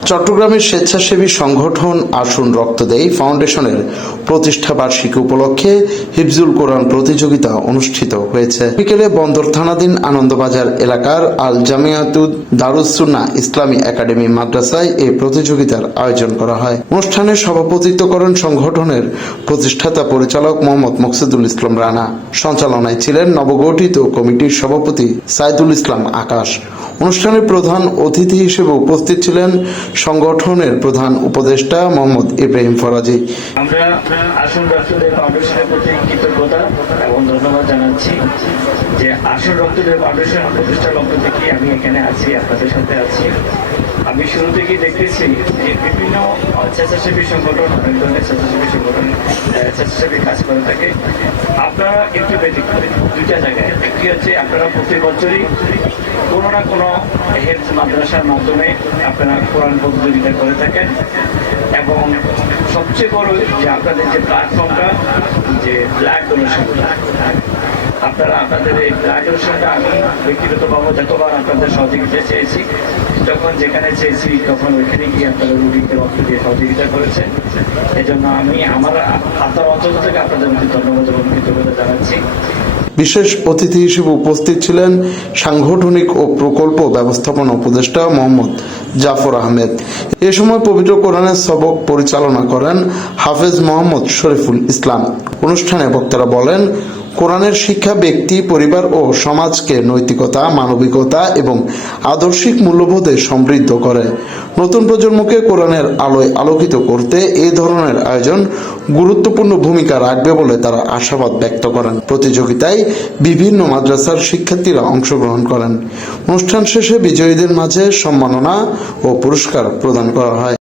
চট্টগ্রামের স্বেচ্ছাসেবী সংগঠন আসুন রক্ত দেই ফাউন্ডেশনের প্রতিষ্ঠা বার্ষিকী উপলক্ষে হিফজুল কোরআন প্রতিযোগিতা অনুষ্ঠিত হয়েছে। বিকেলে বন্দর থানাধীন আনন্দবাজার এলাকার আল জামিয়াতুদ দারুস সুন্নাহ ইসলামী একাডেমি মাদ্রাসায় এই প্রতিযোগিতার আয়োজন করা হয়। অনুষ্ঠানে সভাপতিত্ব করেন সংগঠনের প্রতিষ্ঠাতা পরিচালক মোহাম্মদ মকসুদুল ইসলাম রানা। সঞ্চালনায় ছিলেন নবগঠিত কমিটির সভাপতি সাইদুল ইসলাম আকাশ। অনুষ্ঠানের প্রধান অতিথি হিসেবে উপস্থিত ছিলেন সংগঠনের প্রধান উপদেষ্টা মোহাম্মদ ইব্রাহিম ফরাজি। আমরা আসুন রক্ত দেই ফাউন্ডেশনের প্রতি কৃতজ্ঞতা এবং ধন্যবাদ জানাচ্ছি যে আসুন রক্ত দেই ফাউন্ডেশন প্রতিষ্ঠার লক্ষ্য থেকে আমি এখানে আছি, আপনাদের সাথে আছি। আমি শুরু থেকেই দেখতেছি যে বিভিন্ন স্বেচ্ছাসেবী সংগঠন, অনেক ধরনের স্বেচ্ছাসেবী সংগঠন স্বেচ্ছাসেবী কাজ করে থাকে। আপনারা একটু ব্যতিক্রম দুইটা জায়গায়। একটি হচ্ছে আপনারা প্রতি বছরই কোনো না কোনো হেলথ মাদ্রাসার মাধ্যমে আপনারা কোরআন প্রতিযোগিতা করে থাকেন এবং সবচেয়ে বড় যে আপনাদের যে প্ল্যাটফর্মটা যে ব্লাড ডোনেশন, আপনারা আপনাদের এই ব্লাড ডোনেশনটা আমি ব্যক্তিগতভাবে যতবার আপনাদের সহযোগিতা চেয়েছি, যখন যেখানে চেয়েছি তখন ওইখানে গিয়ে আপনারা রোগীকে রক্ত দিয়ে সহযোগিতা করেছেন। এজন্য আমি আমার আপনার অঞ্চল থেকে আপনাদের প্রতি ধন্যবাদ এবং কৃতজ্ঞতা জানাচ্ছি। বিশেষ অতিথি হিসেবে উপস্থিত ছিলেন সাংগঠনিক ও প্রকল্প ব্যবস্থাপনা উপদেষ্টা মোহাম্মদ জাফর আহমেদ। এ সময় পবিত্র কোরআনের সবক পরিচালনা করেন হাফেজ মোহাম্মদ শরীফুল ইসলাম। অনুষ্ঠানে বক্তারা বলেন, কোরআনের শিক্ষা ব্যক্তি, পরিবার ও সমাজকে নৈতিকতা, মানবিকতা এবং আদর্শিক মূল্যবোধে সমৃদ্ধ করে। নতুন প্রজন্মকে কোরআনের আলোয় আলোকিত করতে এই ধরনের আয়োজন গুরুত্বপূর্ণ ভূমিকা রাখবে বলে তারা আশাবাদ ব্যক্ত করেন। প্রতিযোগিতায় বিভিন্ন মাদ্রাসার শিক্ষার্থীরা অংশগ্রহণ করেন। অনুষ্ঠান শেষে বিজয়ীদের মাঝে সম্মাননা ও পুরস্কার প্রদান করা হয়।